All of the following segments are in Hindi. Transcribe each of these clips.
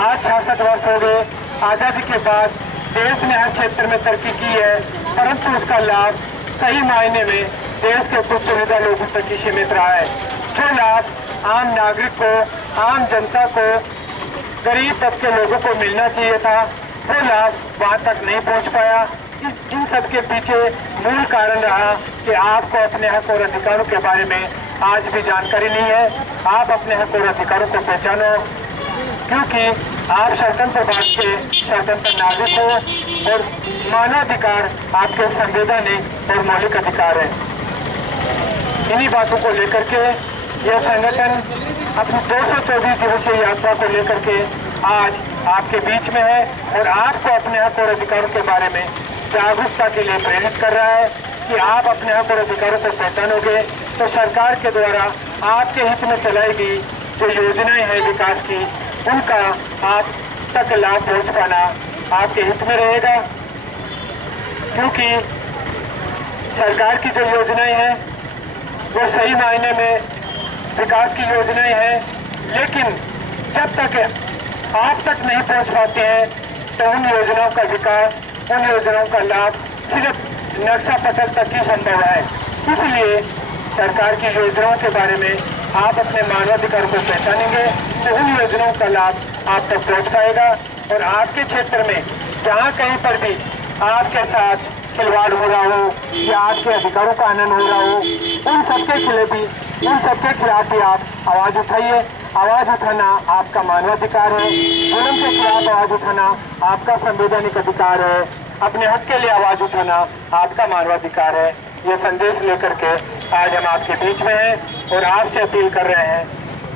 आज 66 वर्ष हो गए आज़ादी के बाद। देश ने हर क्षेत्र में तरक्की की है, परंतु उसका लाभ सही मायने में देश के कुछ चुनिंदा लोगों तक ही सीमित रहा है। जो लाभ आम नागरिक को, आम जनता को, गरीब तबके लोगों को मिलना चाहिए था, वो लाभ वहाँ तक नहीं पहुँच पाया। इन सब के पीछे मूल कारण रहा कि आपको अपने हक और अधिकारों के बारे में आज भी जानकारी नहीं है। आप अपने हक और अधिकारों को पहचानो, क्योंकि आप स्वतंत्र भारत के स्वतंत्र नागरिक हो और मानवाधिकार आपके संवैधानिक और मौलिक अधिकार है। इन्हीं बातों को लेकर के यह संगठन अपनी 224 दिवसीय यात्रा को लेकर के आज आपके बीच में है और आपको अपने हक और अधिकारों के बारे में जागरूकता के लिए प्रेरित कर रहा है कि आप अपने हक और अधिकारों को पहचानोगे तो सरकार के द्वारा आपके हित में चलाई गई जो योजनाएं हैं विकास की, उनका आप तक लाभ पहुंच पाना आपके हित में रहेगा। क्योंकि सरकार की जो योजनाएं हैं वो सही मायने में विकास की योजनाएं हैं, लेकिन जब तक आप तक नहीं पहुंच पाते हैं तो उन योजनाओं का विकास, उन योजनाओं का लाभ सिर्फ नक्शा पटल तक ही संभव है। इसलिए सरकार की योजनाओं के बारे में आप अपने मानवाधिकार को पहचानेंगे तो उन योजनाओं का लाभ आप तक पहुंच पाएगा और आपके क्षेत्र में जहां कहीं पर भी आपके साथ खिलवाड़ हो रहा हो या आपके अधिकारों का हनन हो रहा हो, उन सबके खिलाफ भी आप आवाज़ उठाइए। आवाज़ उठाना आपका मानवाधिकार है। जुल्म के खिलाफ आवाज़ उठाना आपका संवैधानिक अधिकार है। अपने हक के लिए आवाज़ उठाना आपका मानवाधिकार है। ये संदेश लेकर के आज हम आपके बीच में हैं और आपसे अपील कर रहे हैं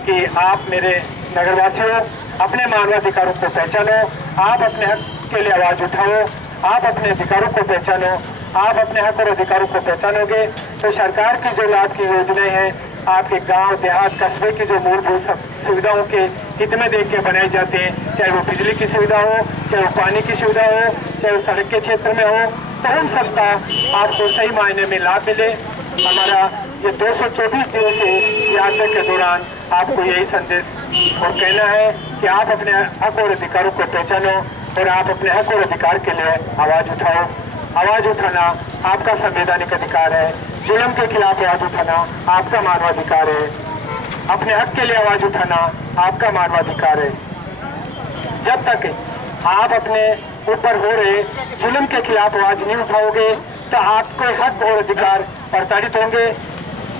कि आप मेरे नगरवासियों अपने मानवाधिकारों को पहचानो, आप अपने हक के लिए आवाज़ उठाओ, आप अपने अधिकारों को पहचानो। आप अपने हक और अधिकारों को पहचानोगे तो सरकार की जो लाभ की योजनाएं हैं आपके गांव, देहात, कस्बे की जो मूलभूत सुविधाओं के हित में देख के बनाई जाती हैं, चाहे वो बिजली की सुविधा हो, चाहे वो पानी की सुविधा हो, चाहे वो सड़क के क्षेत्र में हो, तो उन सबका आपको सही मायने में लाभ मिले। हमारा ये 224 दिवसीय यात्रा के दौरान आपको यही संदेश और कहना है कि आप अपने हक और अधिकारों को पहचानो और आप अपने हक और अधिकार के लिए आवाज़ उठाओ। आवाज़ उठाना आपका संवैधानिक अधिकार है। जुल्म के खिलाफ आवाज़ उठाना आपका मानवाधिकार है। अपने हक के लिए आवाज़ उठाना आपका मानवाधिकार है। जब तक आप अपने ऊपर हो रहे जुल्म के खिलाफ आवाज़ नहीं उठाओगे तो आपके हक और अधिकार प्रताड़ित होंगे।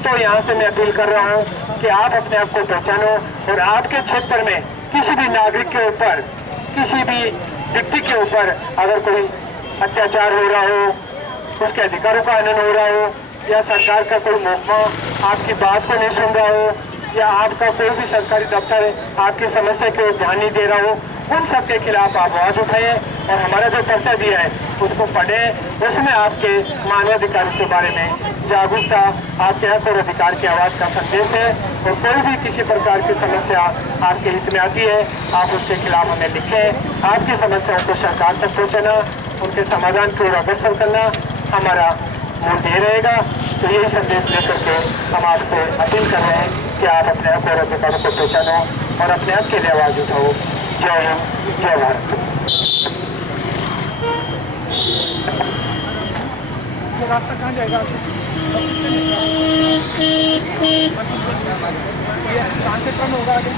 तो यहाँ से मैं अपील कर रहा हूँ कि आप अपने आप को पहचानो और आपके क्षेत्र में किसी भी नागरिक के ऊपर, किसी भी व्यक्ति के ऊपर अगर कोई अत्याचार हो रहा हो, उसके अधिकारों का हनन हो रहा हो या सरकार का कोई महकमा आपकी बात को नहीं सुन रहा हो या आपका कोई भी सरकारी दफ्तर आपकी समस्या की ओर ध्यान नहीं दे रहा हो, उन सब के खिलाफ आप आवाज़ उठाएं और हमारा जो पर्चा दिया है उसको पढ़ें। उसमें आपके मानवाधिकार के बारे में जागरूकता, आपके हक और अधिकार की आवाज़ का संदेश है और कोई भी किसी प्रकार की समस्या आपके हित में आती है आप उसके खिलाफ हमें लिखें। आपकी समस्याओं को सरकार तक पहुँचाना, उनके समाधान की ओर अग्रसर करना हमारा मूल ध्येय रहेगा। तो यही संदेश लेकर के हम आपसे अपील कर रहे हैं कि आप अपने हक और अधिकारों को पहचानो और अपने हक के लिए आवाज़ उठाओ। जय हिंद, जय भारत। ये रास्ता कहाँ जाएगा? कहाँ से कम होगा आगे?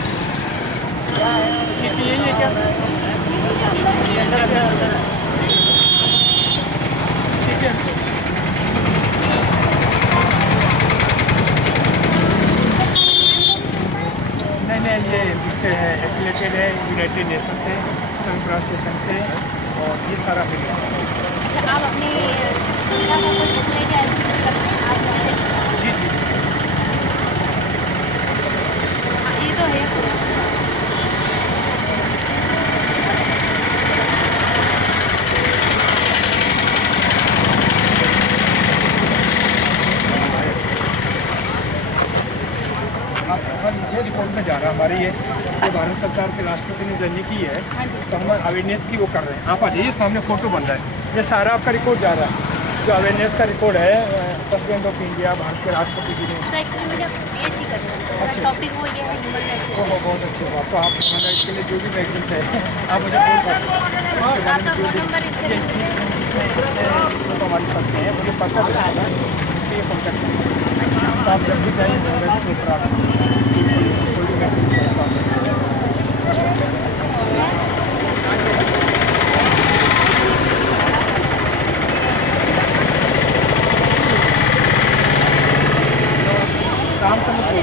सीटी यही है क्या? ठीक है। नहीं, ये इससे है, एफिलेटेड है यूनाइटेड नेशन से, संयुक्त राष्ट्र संघ से और ये सारा मिल रहा है। आप अपनी सुविधा को कुछ बुक लेके जी जी जी। ये तो है। मुझे रिपोर्ट में जा रहा है हमारी ये जो भारत सरकार के राष्ट्रपति ने जर्नी की है, तो हम अवेयरनेस की वो कर रहे हैं। आप आ जाइए, सामने फ़ोटो बन रहा है, ये सारा आपका रिपोर्ट जा रहा है। जो अवेयरनेस का रिपोर्ट है प्रेसिडेंट ऑफ इंडिया, भारत के राष्ट्रपति जी ने। सर एक्चुअली मुझे PhD करना है, तो अच्छा। टॉपिक वो ये है ह्यूमन राइट्स। ओह बहुत अच्छी बात। तो आप ह्यूमन राइट्स के लिए जो भी मैगजीन्स है आप मुझे फोन कर दीजिए। और आपका फ़ोन नंबर इसके लिए इसमें तो हमारी सकते हैं, मुझे पर्चा देना है इसके लिए कॉन्टैक्ट करना। तो आप जब भी चाहिए ह्यूमन राइट्स के ऊपर आप कोई भी मैगजीन चाहिए तो आप राम समुद्र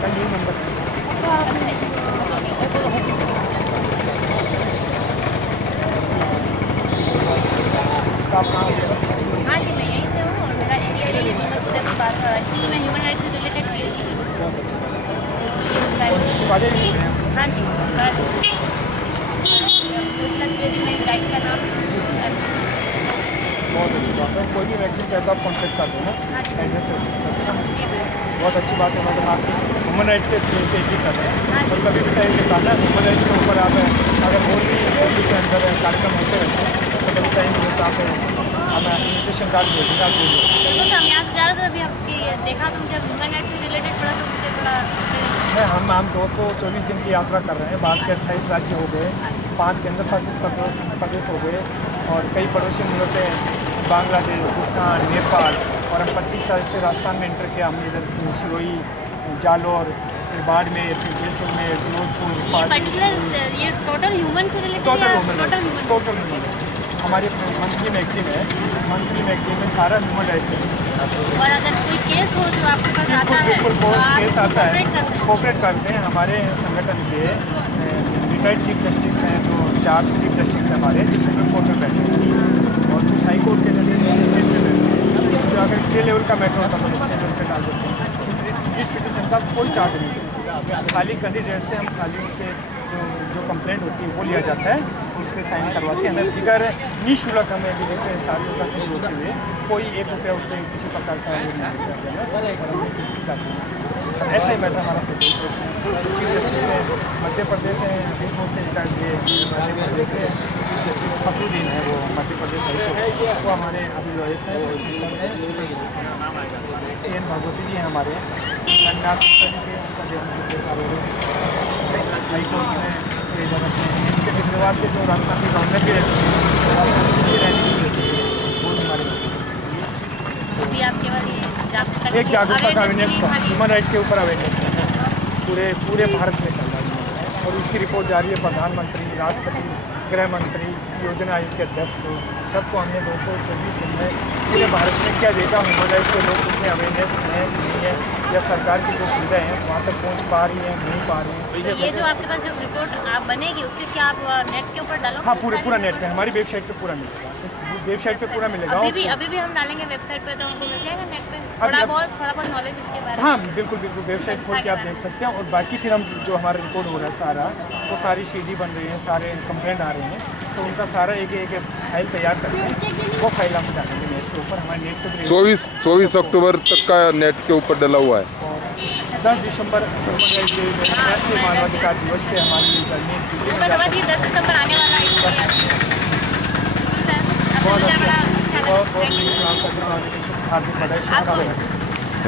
का ये नंबर तो आप कहाँ हो? हाँ जी, मैं यहीं से हूँ और मेरा एरिया यही है, मैं उधर की बात कर रहा हूँ। एक्चुअली मैं ह्यूमन राइट्स से रिलेटेड PhD बहुत अच्छी बात। कर शिवाजी जी से हैं? हाँ जी, मैं गाइड का नाम बहुत अच्छी बात है। कोई भी मैगजीन चाहे तो आप कॉन्टैक्ट कर देना, एड्रेस ऐसे कर देना। बहुत अच्छी बात है। मैडम आप ह्यूमन राइट्स के PhD कर रहे हैं और कभी भी टाइम निकालना ह्यूमन राइट्स के ऊपर आप अगर और भी के अंदर कार्यक्रम होते रहते हैं तो कभी टाइम मिले तो आप हमें इन्विटेशन कार्ड भेजिएगा, आप भेजिए। तो हम यहाँ से जा रहे थे, अभी आपकी देखा तो जब ह्यूमन राइट्स से रिलेटेड पढ़ा तो मुझे थोड़ा हम 224 दिन की यात्रा कर रहे हैं। भारत के 28 राज्य हो गए, 5 केंद्र शासित प्रदेश हो गए और कई पड़ोसी मुल्क हैं, बांग्लादेश, भूटान, नेपाल, और हम 25 तारीख से राजस्थान में एंटर किया। हमने इधर सिरोही, जालौर, फिर बाड़मेर, फिर जैसलमेर, फिरोजपुर, पर्टिकुलर ये टोटल ह्यूमन से related total total human human हमारी मंथली मैगजीन है। मंथली मैगजीन में सारा ह्यूमन राइट्स है। और अगर कोई केस हो जो आपके पास आता है बिल्कुल तो बहुत आप केस उसको आता है, cooperate करते हैं। कोऑपरेट करते हैं। हमारे संगठन के रिटायर्ड चीफ जस्टिस हैं, जो 4 चीफ जस्टिस हैं हमारे, जो सुप्रीम कोर्ट में बैठे हैं और कुछ हाई कोर्ट के जजेस हैं स्टेट में बैठे हैं। जो अगर स्टेट लेवल का मैटर होता है तो स्टेट लेवल पर डाल देते हैं। इस पिटिशन का कोई चार्ज नहीं है, खाली कैंडिडेट से हम खाली उसके जो कंप्लेंट होती है वो लिया जाता है, उसके साइन करवाते हैं। हमें बिगर निःशुल्क हमें भी देते हैं, साथ ही होते हुए कोई 1 रुपया उससे किसी प्रकार का वो नहीं देते हैं और हमें किसी का ऐसा ही मैटर हमारा चीफ जस्टिस है मध्य प्रदेश है, हाईकोर्ट से रिटायर्ड हुए मध्य प्रदेश से चीफ जस्टिस फखरुद्दीन है, वो मध्य प्रदेश हाईकोर्ट, वो हमारे अभी लॉयर्स हैं, एन भगवती जी हैं हमारे, रंगनाथ गुप्ता जी के, उनका जन्म पिछले साल हो गए हाईकोर्ट में। इनके केजरीवाल के जो राजस्थान के गवर्नर भी रह चुके हैं वो हमारे जी आप केवल ये जागरूकता एक जागरूकता का अवेयरनेस का खाली- ह्यूमन राइट के ऊपर अवेयरनेस पूरे भारत में चल रहा है और उसकी रिपोर्ट जारी है प्रधानमंत्री, राष्ट्रपति, गृह मंत्री, योजना आयोग के अध्यक्ष को, सबको हमने 224 दिन में पूरे भारत में क्या देखा ह्यूमन राइट्स के लोग कितने अवेयरनेस है नहीं है, या सरकार की जो सुविधाएं हैं वहाँ तक पहुँच पा रही है नहीं पा रही तो है। ये जो आपके पास जो रिपोर्ट आप बनेगी उसके क्या आप नेट के ऊपर डालोगे? हाँ पूरा नेट पे हमारी वेबसाइट पे पूरा मिलेगा, इस वेबसाइट पे पूरा मिलेगा। अभी भी हम डालेंगे वेबसाइट पे तो हमको मिल जाएगा नेट पे थोड़ा बहुत नॉलेज इसके बारे में। हाँ बिल्कुल वेबसाइट खोल के आप देख सकते हैं। और बाकी फिर हम जो हमारा रिकॉर्ड हो रहा है सारा, वो सारी CD बन रही है, सारे कंप्लेंट आ रहे हैं, तो उनका सारा एक फाइल तैयार करके वो फाइल हम डालेंगे नेट के ऊपर। हमारे नेट पे 24 अक्टूबर तक का नेट के ऊपर डला हुआ है। और 10 दिसंबर राष्ट्रीय मानवाधिकार दिवस पे हमारी बस समझिए 10 दिसंबर आने वाला है इसलिए सर आपका बड़ा अच्छा लगा। बहुत हार्दिक बधाई।